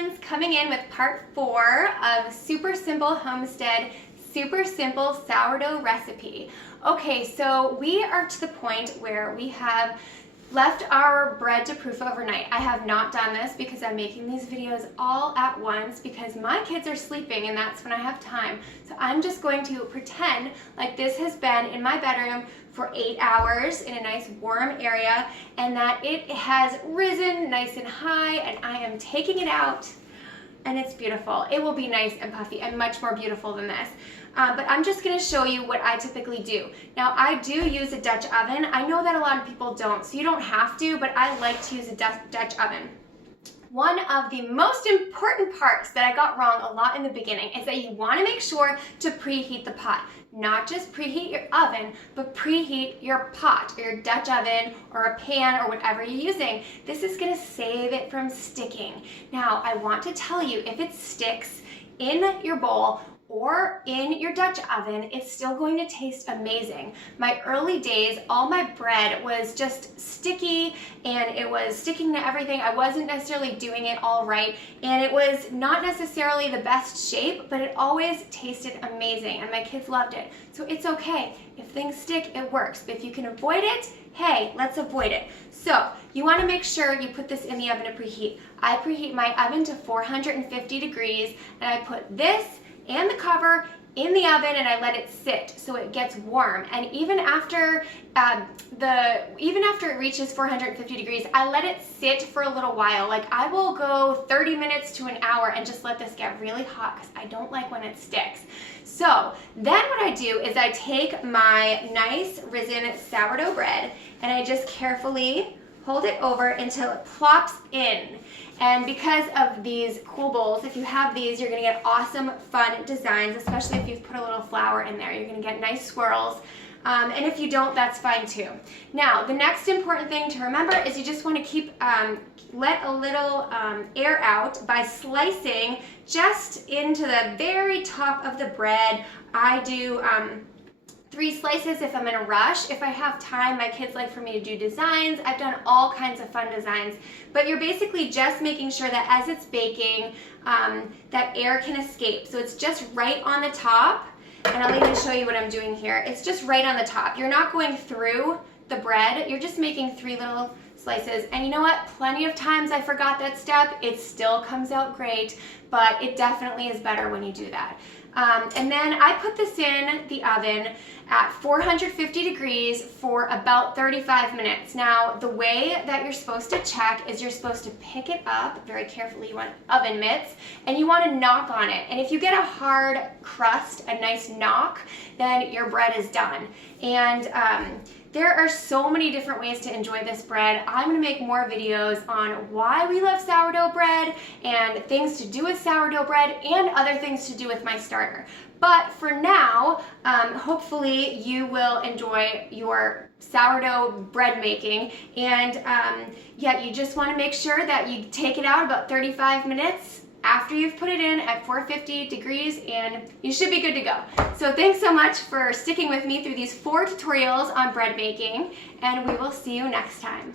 friends, coming in with part 4 of Super Simple Homestead Super Simple Sourdough Recipe. Okay, so we are to the point where we have left our bread to proof overnight. I have not done this because I'm making these videos all at once because my kids are sleeping and that's when I have time. So I'm just going to pretend like this has been in my bedroom for 8 hours in a nice warm area and that it has risen nice and high and I am taking it out and it's beautiful. It will be nice and puffy and much more beautiful than this. But I'm just going to show you what I typically do. Now, I do use a Dutch oven. I know that a lot of people don't, so you don't have to, but I like to use a Dutch oven. One of the most important parts that I got wrong a lot in the beginning is that you want to make sure to preheat the pot. Not just preheat your oven, but preheat your pot or your Dutch oven or a pan or whatever you're using. This is going to save it from sticking. Now, I want to tell you, if it sticks in your bowl or in your Dutch oven, it's still going to taste amazing. My early days, all my bread was just sticky and it was sticking to everything. I wasn't necessarily doing it all right and it was not necessarily the best shape, but it always tasted amazing and my kids loved it. So it's okay. If things stick, it works. But if you can avoid it, hey, let's avoid it. So you want to make sure you put this in the oven to preheat. I preheat my oven to 450 degrees and I put this and the cover in the oven and I let it sit so it gets warm. And even after it reaches 450 degrees, I let it sit for a little while. Like I will go 30 minutes to an hour and just let this get really hot because I don't like when it sticks. So then what I do is I take my nice risen sourdough bread and I just carefully hold it over until it plops in. And because of these cool bowls, if you have these, you're gonna get awesome, fun designs, especially if you've put a little flour in there. You're gonna get nice swirls. And if you don't, that's fine too. Now, the next important thing to remember is you just wanna keep, let a little air out by slicing just into the very top of the bread. I do 3 slices if I'm in a rush. If I have time, my kids like for me to do designs. I've done all kinds of fun designs, but you're basically just making sure that as it's baking, that air can escape. So it's just right on the top, and I'll even show you what I'm doing here. It's just right on the top. You're not going through the bread. You're just making 3 little slices. And you know what? Plenty of times I forgot that step. It still comes out great, but it definitely is better when you do that. And then I put this in the oven at 450 degrees for about 35 minutes. Now, the way that you're supposed to check is you're supposed to pick it up very carefully. You want oven mitts, and you want to knock on it. And if you get a hard crust, a nice knock, then your bread is done. And there are so many different ways to enjoy this bread. I'm going to make more videos on why we love sourdough bread and things to do with sourdough bread and other things to do with my starter. But for now, hopefully you will enjoy your sourdough bread making. And yeah, you just want to make sure that you take it out about 35 minutes after you've put it in at 450 degrees and you should be good to go. So thanks so much for sticking with me through these 4 tutorials on bread making and we will see you next time.